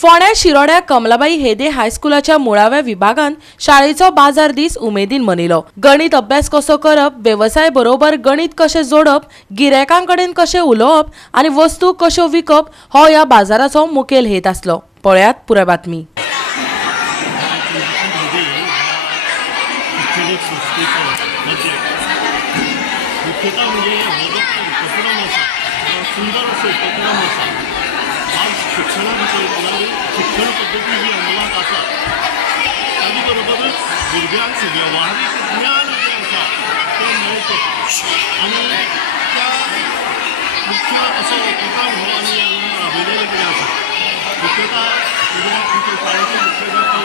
फोंड्या शिरोड्या कमलाबाई हेदे हायस्कुलाच्या मुळाव्या विभागान शाळेचो बाजार दीस उमेदीन मनयलो। गणित अभ्यास कसो करप, व्यवसाय बरोबर गणित कशे जोडप, गिरायकांकडेन कशे उलोवप आनी वस्तू कश्यो विकप हो ह्या बाजाराचो मुखेल हेत आसलो। पळयात पुराय बातमी। शिक्षण पद्धती ही अंमलात आसा ताजे बरोबरच भुरग्यांक व्यवहारीक ज्ञान जे आसा तें मेळचें आनी त्या मुख्य असो उपक्रम हो आमी हांगा राबयलेलो कितें आसा। मुख्यता आमच्या शाळेचे मुख्याध्यापक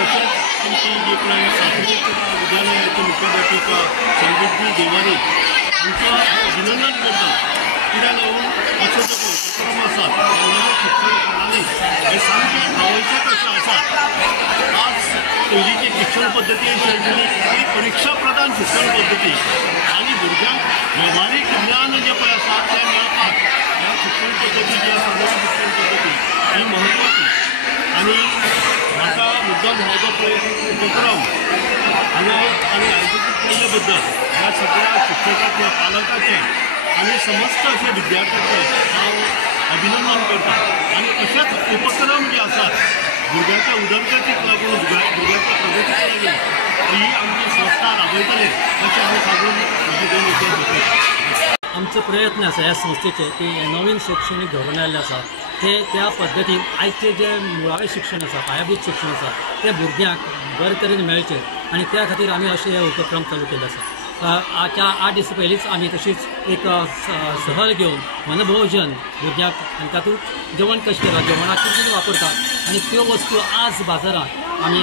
तशेंच आमची जी पळय प्राथमीक विद्यालयाचे मुख्याध्यापिका समृद्धी देवानी हांचो अभिनंदन करता। कित्याक लागून असो जो उपक्रम आसा शिक्षण प्रणाली हे सामकें आवश्यक अशें आसा। आज पयलींची शिक्षण पद्दती अशी आशिल्ली की परीक्षा प्रधान शिक्षण पद्दती आनी भुरग्यांक व्यवहारीक ज्ञान जे पळय आसा तें मेळपाक ह्या शिक्षण पद्दती जी आसा नवी शिक्षण पद्दती ही म्हत्वाची। आनी म्हाका मुद्दम हो जो पळय उपक्रम हांगा आमी आयोजीत केल्ले बद्दल ह्या सगळ्या शिक्षकाचे पालकाचे आनी समस्त अशे विद्यार्थ्याचे हांव अभिनंदन करता। आनी अशेच उपक्रम जे आसात भुरग्यांच्या उदरगतीक लागून भुरग्यांच्या प्रगतीक लागून ही आमची संस्था राबयतले अशें हांव सांगून म्हजी दोन विशय घेतले। आमचो प्रयत्न आसा ह्या संस्थेचे की नवीन शैक्षणिक धोरण आयिल्लें आसा ते त्या पद्दतीन आयचे जे मुळावें शिक्षण आसा, पायाभूत शिक्षण आसा ते भुरग्यांक बरे तरेन मेळचें आनी त्या खातीर आमी अशे हे उपक्रम चालू केल्ले आसा। आजच्या 8 दीस पयलींच आमी तशीच एक सहल घेवन वनभोजन भुरग्यांक आनी तातूंत जेवण कशें करतात, जेवणाक कितें वापरतात आनी त्यो वस्तू आज बाजारांत आमी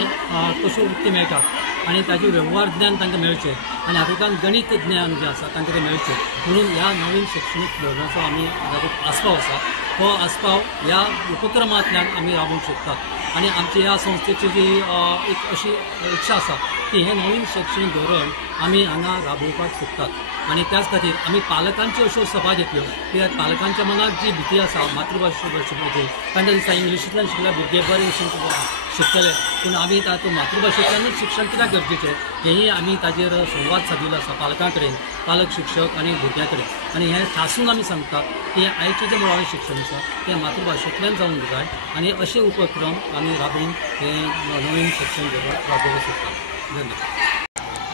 कश्यो विकती मेळटात आनी ताजें वेव्हार ज्ञान तांकां मेळचें आनी हातूंतल्यान गणित ज्ञान जें आसा तांकां तें मेळचें म्हणून ह्या नवीन शैक्षणीक धोरणाचो आमी तातूंत आस्पाव आसा। हो आस्पाव ह्या उपक्रमांतल्यान आमी राबोवंक शकतात आनी आमची ह्या संस्थेची जी एक अशी इच्छा आसा की हें नवीन शैक्षणीक धोरण आमी हांगा राबोवपाक सोदतात आनी त्याच खातीर आमी पालकांच्यो अश्यो सभा घेतल्यो कित्याक पालकांच्या मनात जी भिती आसा मातृभाशे बद्दल तांकां दिसता इंग्लिशींतल्यान शिकल्यार भुरगे बरे भशेन शिकतले पूण आमी तातूंत मातृभाशेंतल्यानूच शिक्षण कित्याक गरजेचें हेंय आमी ताजेर संवाद सादिल्लो आसा पालकां कडेन, पालक शिक्षक आनी भुरग्यां कडेन आनी हें ठासून आमी सांगतात की आयचें जें मुळावें शिक्षण आसा तें मातृभाशेंतल्यान जावंक जाय आनी अशे उपक्रम आमी राबोवन हें नवीन शिक्षण धोरण राबोवंक सोदतात। धन्यवाद।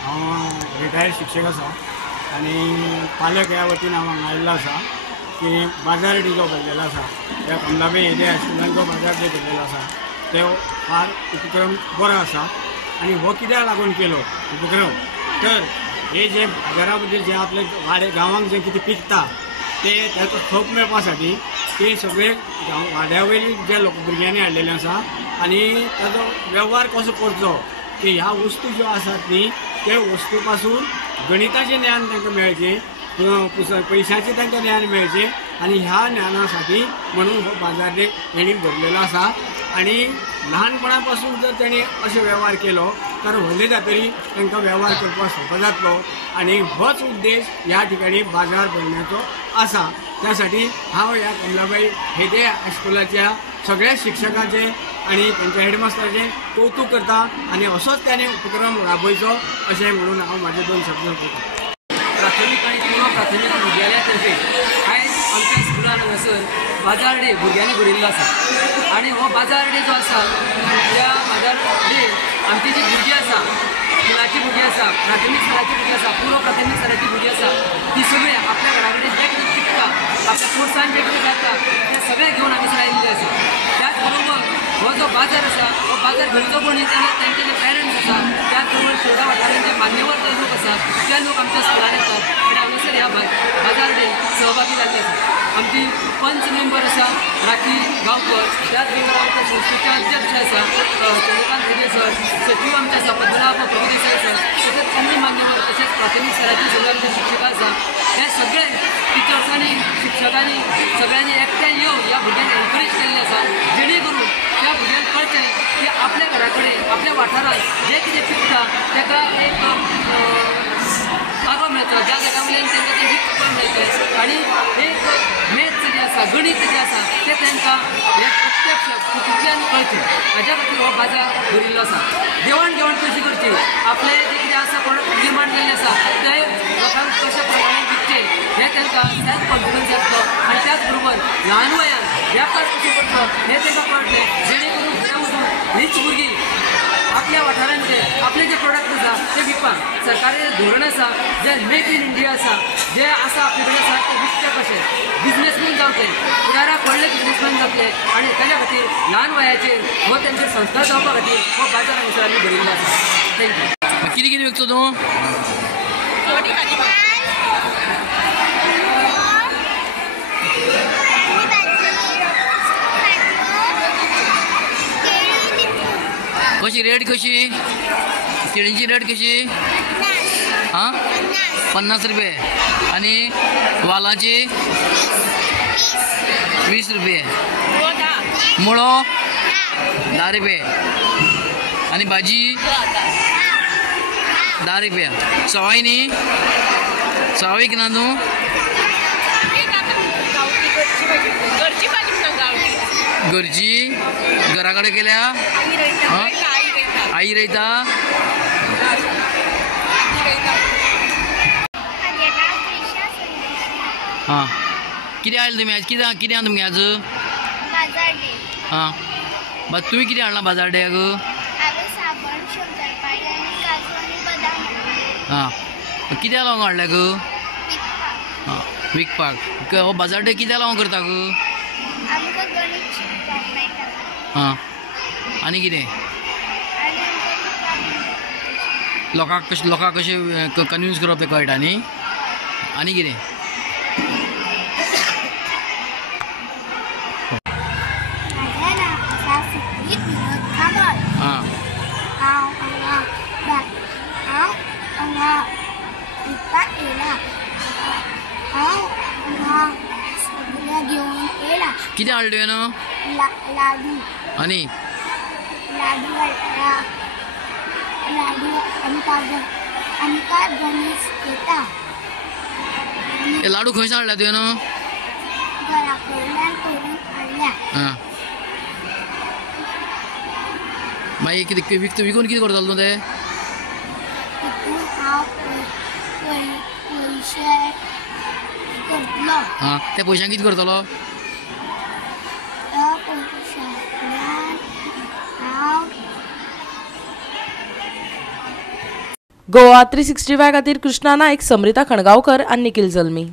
हांव रिटायर्ड शिक्षक आसा आनी पालक ह्या वतीन हांव हांगा आयिल्लो आसा की बाजार डे जो भरलेलो आसा त्या कमलाबाई हेदे हायस्कुलान जो बाजार डे भरलेलो आसा तो फार उपक्रम बरो आसा आनी हो कित्याक लागून केलो उपक्रम तर हे जे बाजारा बद्दल जे आपले वाडे गांवांक जे कितें पिकता ते ताचो खप मेळपा साठी ते सगळे वाड्यावयली जे लोक भुरग्यांनी हाडलेले आसा आनी ताचो वेव्हार कसो करचो की ह्या वस्तू ज्यो आसात न्ही ते वस्तू पासून गणिताचें ज्ञान तांकां मेळचें, पयशांचें तांकां ज्ञान मेळचें आनी ह्या ज्ञाना साठी म्हणून हो बाजार डे तेणी भरलेलो आसा। आनी ल्हानपणा पासून जर तेणी अशें वेव्हार केलो तर व्हडले जातरी तांकां वेव्हार करपाक सोंपो जातलो आनी होच उद्देश ह्या ठिकाणी बाजार भरण्याचो आसा। त्यासाठी हांव ह्या कमलाबाई हेदे हायस्कुलाच्या सगळ्या शिक्षकांचे आनी तांच्या हेडमास्टराचें कौतुक करता आनी असोच त्याने उपक्रम राबयचो अशें म्हणून हांव म्हाजे दोन शब्द करतां। प्राथमीक आनी पूर्व प्राथमीक विद्यालया तर्फे आयज आमच्या स्कुलान हांगासर बाजार डे भुरग्यांनी भरिल्लो आसा आनी हो बाजार डे जो आसा त्या बाजार डे आमची जी भुरगीं आसा स्कुलाची भुरगीं आसा, प्राथमीक स्तराची भुरगीं आसा, पूर्व प्राथमीक स्तराची भुरगीं आसा ती सगळी आपल्या घरा कडेन जें कितें शिकता आपल्या कोर्सान जें कितें जाता तें सगळें घेवन हांगासर आयिल्ले आसा। त्याच बरोबर हो जो बाजार आसा हो बाजार घडचो कोणी तांचे जे पेरंट्स आसा त्याच बरोबर शेवटा वाठारांत जे मान्यवर जे लोक आसात ते लोक आमच्या स्कुलान येतात आनी हांगासर ह्या बाजार डे सहभागी जाल्ले आसात। आमची पंच मेंबर आसा राखी गांवकर, त्याच बरोबर आमच्या संस्थेचे अध्यक्ष आसा चंद्रकांत हेदे सर, सचिव आमचे आसा पद्मनाभ प्रभुदेसाय सर, तशेंच अन्य मान्यवर तशेंच प्राथमीक स्तराचे सगळे आमचे शिक्षक आसा हे सगळे टिचर्सांनी शिक्षकांनी सगळ्यांनी एकठांय येवन ह्या भुरग्यांक एनकरेज केल्लें आसा जेणे करून त्या भुरग्यांक कळचें की आपल्या घरा कडेन आपल्या वाठारांत जें कितें पिकता ताका एक जागो मेळटा, ज्या जाग्या वयल्यान तांकां तें विकपण मेळटलें आनी एक मॅथ्स जें आसा गणित जें आसा तें तांकां मेळचे हाज्या खातीर हो बाजार भरिल्लो आसा. देवण घेवण कशी करची, आपले जे कितें आसा प्रोडक्ट निर्माण केल्ले आसा ते लोकांक कशे प्रमाणे विकचे हे तांकां सेल्फ कॉन्फिडन्स येतलो. आनी त्याच बरोबर ल्हान वयान व्यापार कशे करचो हे तांकां कळटलें, जेणे करून फुडें वचून हीच भुरगीं आपल्या वाठारांचे आपले जे प्रोडक्ट आसा ते विकपाक सरकारी धोरण आसा, जे मेक इन इंडिया आसा, जे आसा आपले कडेन आसा ते विकचे कशें बिझनेसमॅन जावचे, फुडाराक व्हडले बिझनेसमॅन जातले. आनी ताच्या खातीर ल्हान वयाचेर हो तांचे संस्कार जावपा खातीर हो बाजार हांगासर आमी भरिल्लो आसा. थँक्यू. कितें कितें विकतो तूं? कशी रेट कशी? केळींची रेट कशी? हां 50 रुपये आणि वालाची 20 रुपये, मुळो 10 रुपये आणि भाजी 10 रुपया. सवाय न्ही? सवाय किना तूं? घरची घरा कडेन केल्या? आई रोयता? हां कितें हाडलें तुमी आज? कितें कितें तुमगे आज? हां बस तुमी कितें हाडलां बाजार डेक? हां कित्या लागून हाडल्या ग? हां विकपाक. हो बाजार डे कित्या लागून करता ग? हां आनी कितें? लोकांक कशें कन्विन्स करप तें कळटा न्ही. आनी कितें? कितें हाडल्यो तुवें? लाडू आनी आमकां गणेश येता. हे लाडू खंयसान हाडल्या तुवें? घरा कडल्यान करून हाडल्या. हां मागीर कितें विकून कितें करतालो तूं ते? तितून हांव पयशे करतलो. हां त्या पयशांक कितें करतलो? त्या पयशांतल्यान हांव गोवा 365 खातीर कृष्णा नायक, समृता खणगांवकर आनी निखिल जल्मी.